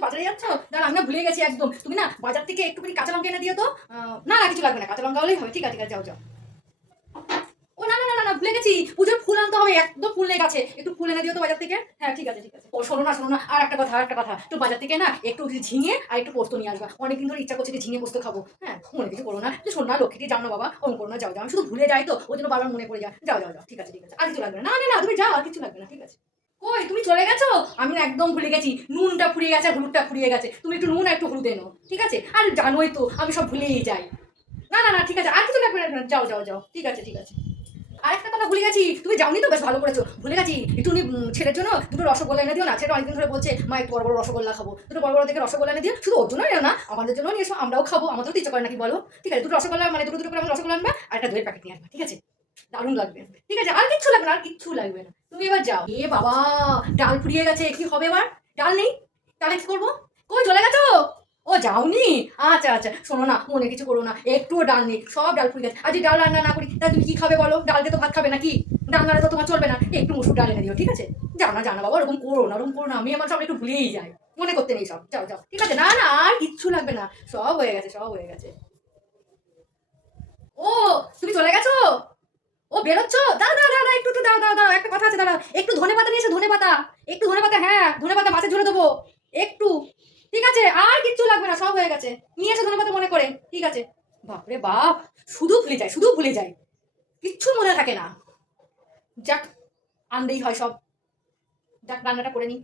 তুমি বাজারে যাচ্ছ? দাঁড়া, আমি না ভুলে গেছি একদম। তুমি না বাজার থেকে একটুখানি কাঁচা লঙ্কা এনে দিও তো। না না, কিছু লাগবে না। কাঁচা লঙ্কা হলেই হবে। ঠিক আছে ঠিক আছে, যাও যাও। না ভুলে গেছি। পুজোর ফুল আনতে হবে। একদম ফুল গাছে একটু ফুল এনে দিও তো বাজার থেকে। হ্যাঁ ঠিক আছে ঠিক আছে। ও, শোনো না শোনো না। আর একটা কথা, আর একটা কথা। একটু বাজার থেকে না একটু ঝিঙে আর একটু পোস্ত নিয়ে আসবা। অনেকদিন ধরে ইচ্ছা করছে যে ঝিঙে পোস্ত খাব। হ্যাঁ মনে কিছু করো না। শোনো না লক্ষ্মীটি যাও না বাবা। অঙ্ক করো না, যাও যাও। আমি শুধু ভুলে যাই তো। ওই জন্য বারবার মনে পড়ে যাও যাও যাও। ঠিক আছে ঠিক আছে। আর কিছু লাগবে না না না, তুমি যাও। আর কিছু লাগবে না। ঠিক আছে। কই, তুমি চলে গেছো? আমি না একদম ভুলে গেছি। নুনটা ফুরিয়ে গেছে হলুদটা ফুরিয়ে গেছে। তুমি একটু নুন একটু হলুদ এনো, ঠিক আছে? আর জানোই তো, আমি সব ভুলেই যাই। না না না, ঠিক আছে। আর কিছু লাগবে না যাও যাও যাও। ঠিক আছে ঠিক আছে। আরেকটা কথা ভুলে গেছি। তুমি যাওনি তো বেশ ভালো করেছ। ভুলে গেছি। একটু উনি ছেলের জন্য দুটো রসগোল্লা এনে দিও না। ছেলে অনেকদিন ধরে বলছে, মা, একটু বড় বড় রসগোল্লা খাব। দুটো বড় বড় দেখে রসগোল্লা এনে দিও। শুধু ওর জন্য না, আমাদের জন্য নিয়ে এসো। আমরাও খাব। আমাদেরও তো ইচ্ছা করে নাকি বলো? ঠিক আছে, দুটো রসগোল্লা মানে দুটো দুটো করে আমরা রসগোল্লা আনবা আর একটা দইয়ের প্যাকেট নিয়ে আসবা, ঠিক আছে? দারুণ লাগবে। ঠিক আছে, আর কিচ্ছু লাগবে না, আর কিচ্ছু লাগবে না। তুমি এবার যাও। এ বাবা, ডাল ফুরিয়ে গেছে কি হবে এবার? ডাল নেই? তাহলে কি করব? কই, চলে গেছো? ও, যাওনি? আচ্ছা আচ্ছা শোনো না, মনে কিছু করো না। একটুও ডাল নেই, সব ডাল ফুরিয়ে গেছে। আর যদি ডাল রান্না না করি তাহলে তুমি কি খাবে বলো? ডাল দিয়ে তো ভাত খাবে নাকি? ডাল নালে তো তোমার চলবে না। একটু মুসুর ডাল এনে দিও, ঠিক আছে? যাও না জানা বাবা, ওরকম করো না, ওরকম করো না। আমি আমার সব একটু ভুলেই যাই। মনে করতে নেই সব। যাও যাও। ঠিক আছে, না না, আর কিচ্ছু লাগবে না। সব হয়ে গেছে, সব হয়ে গেছে। ও, তুমি চলে বেরোচ্ছ? দাঁড়া দাঁড়া দাঁড়া, একটু একটু, দাঁড়া দাঁড়া দাঁড়া, একটা কথা আছে, দাঁড়া। একটু ধনে পাতা নিয়ে এসো ধনে পাতা একটু ধনে পাতা হ্যাঁ ধনে পাতা মাছে ঝুলে দেবো। একটু। ঠিক আছে, আর কিচ্ছু লাগবে না, সব হয়ে গেছে। নিয়ে এসো ধনে পাতা মনে করে। ঠিক আছে। বাপরে বাপ, শুধু ভুলে যায়, শুধু ভুলে যায়। কিচ্ছু মনে থাকে না। যাক আনতেই হয় সব। যাক, রান্নাটা করে নিই।